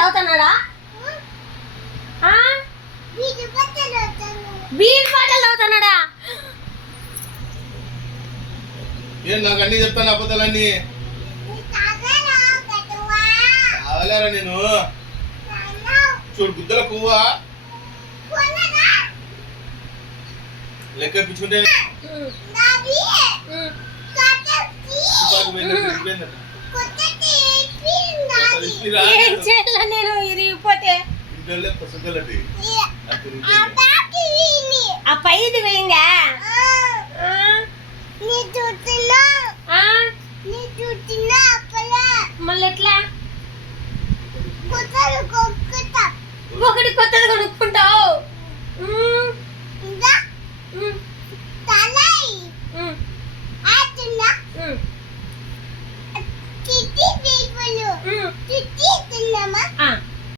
తాగుతున్నాడా? Beer బాటలు తాగుతున్నాడా? ఏం నాకు అన్ని చెప్తాను అబద్ధాలన్నీ కావాలేరా నేను చూడు గుద్దల పువ్వా లెక్క పిచ్చుకుంటే ఏం చేయాలి నేను ఇరిగిపోతే? ఆ పైది పోయిందా? మళ్ళీ ఎట్లా? ఒకటి కొత్తది కొనుక్కుంటావు.